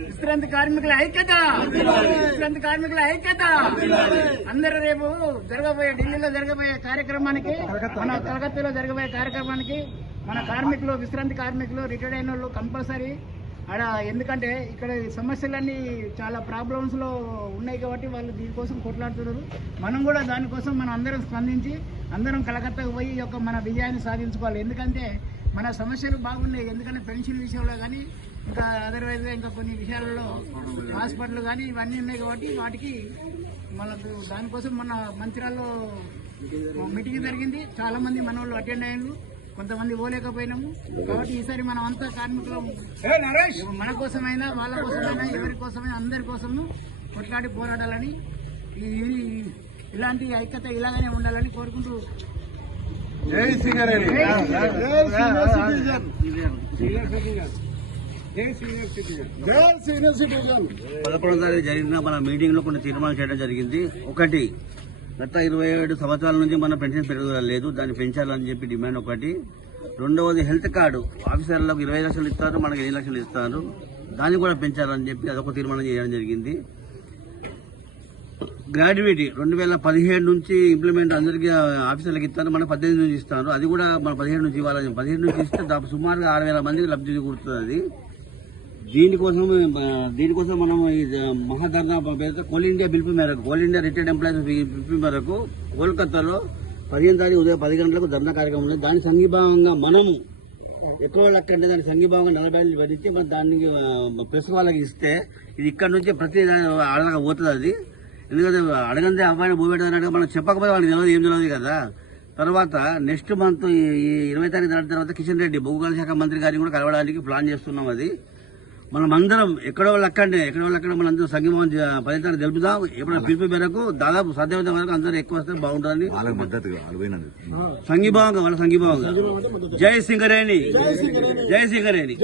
విశ్రాంతి కార్మికుల ఐక్యత! విశ్రాంతి కార్మికుల ఐక్యత! అందరూ రేపు జరగబోయే ఢిల్లీలో జరగబోయే కార్యక్రమానికి మన కలకత్తాలో జరగబోయే కార్యక్రమానికి మన కార్మికులు విశ్రాంతి కార్మికులు రిటైర్డ్ అయిన వాళ్ళు కంపల్సరీ ఆడ ఎందుకంటే ఇక్కడ సమస్యలన్నీ చాలా ప్రాబ్లమ్స్లో ఉన్నాయి కాబట్టి వాళ్ళు దీనికోసం కొట్లాడుతున్నారు. మనం కూడా దానికోసం మనం అందరం స్పందించి అందరం కలకత్తాకు పోయి యొక్క మన విజయాన్ని సాధించుకోవాలి. ఎందుకంటే మన సమస్యలు బాగున్నాయి ఎందుకంటే పెన్షన్ విషయంలో కానీ ఇంకా అదర్వైజ్ ఇంకా కొన్ని విషయాలలో హాస్పిటల్ కానీ ఇవన్నీ ఉన్నాయి కాబట్టి వాటికి మనకు దానికోసం మన మంత్రాల్లో మీటింగ్ జరిగింది. చాలా మంది మన వాళ్ళు అటెండ్ అయ్యారు కొంతమంది పోలేకపోయినాము. కాబట్టి ఈసారి మనం అంతా కార్మికులం మన కోసమైనా వాళ్ళ కోసమైనా ఎవరి కోసమైనా అందరి కోసము కొట్లాడి పోరాడాలని ఇలాంటి ఐక్యత ఇలాగనే ఉండాలని కోరుకుంటూ జై సింగరేణి. జై సీనియర్ సిటిజన్. పదకొండో తారీఖు జరిగిన మన మీటింగ్లో కొన్ని తీర్మానాలు చేయడం జరిగింది. ఒకటి గత ఇరవై ఏడు సంవత్సరాల నుంచి మన పెన్షన్ పెరుగుదల లేదు దాన్ని పెంచాలని చెప్పి డిమాండ్ ఒకటి. రెండవది హెల్త్ కార్డు. ఆఫీసర్లకు ఇరవై లక్షలు ఇస్తారు మనకి ఎన్ని లక్షలు ఇస్తారు. దాన్ని కూడా పెంచాలని చెప్పి అదొక తీర్మానం చేయడం జరిగింది. గ్రాడ్యుయేటీ రెండు వేల పదిహేడు నుంచి ఇంప్లిమెంట్ అందరికీ ఆఫీసర్లకు ఇస్తారు మన పద్దెనిమిది నుంచి ఇస్తారు అది కూడా మన పదిహేడు నుంచి ఇవ్వాలని పదిహేడు నుంచి ఇస్తే దాదాపు సుమారుగా ఆరు వేల మందికి లబ్ధి కూరుతుంది అది దీనికోసం దీనికోసం మనం ఈ మహాధర్నా పేరుతో కోల్ ఇండియా పిలుపు మేరకు కోల్ ఇండియా రిటైర్డ్ ఎంప్లాయీస్ పిలుపు మేరకు కోల్కతాలో పదిహేను తారీఖు ఉదయం పది గంటలకు ధర్నా కార్యక్రమం ఉంది దాని సంఘీభావంగా మనము ఎక్కువ లెక్కంటే దాని సంఘీభావంగా నలభై ఐదు భరించి మనం దానికి ప్రెస్ వాళ్ళకి ఇస్తే ఇది ఇక్కడ నుంచి ప్రతి అడగ పోతుంది అది. ఎందుకంటే అడగందే అమ్మాయిని భూపెట్టారంటే మనం చెప్పకపోతే వాళ్ళకి తెలియదు ఏం తెలియదు కదా. తర్వాత నెక్స్ట్ మంత్ ఈ ఇరవై తారీఖు దాటిన తర్వాత కిషన్ రెడ్డి భూగోళ శాఖ మంత్రి గారిని కూడా కలవడానికి ప్లాన్ చేస్తున్నాం అది. మనం అందరం ఎక్కడో లెక్కండి ఎక్కడో లెక్కడ మనం అందరం సంగమం పది తారీఖు తెలుపుదాం. ఎప్పుడైనా పిలుపు మేరకు దాదాపు సాధ్యమైనంత వరకు అందరూ ఎక్కువ వస్తే బాగుంటుందని. వాళ్ళకి మద్దతుగా వాళ్ళు పోయినందుకు. సంఘీభావంగా వాళ్ళ సంఘీభావంగా. జై సింగరేణి. జై సింగరేణి.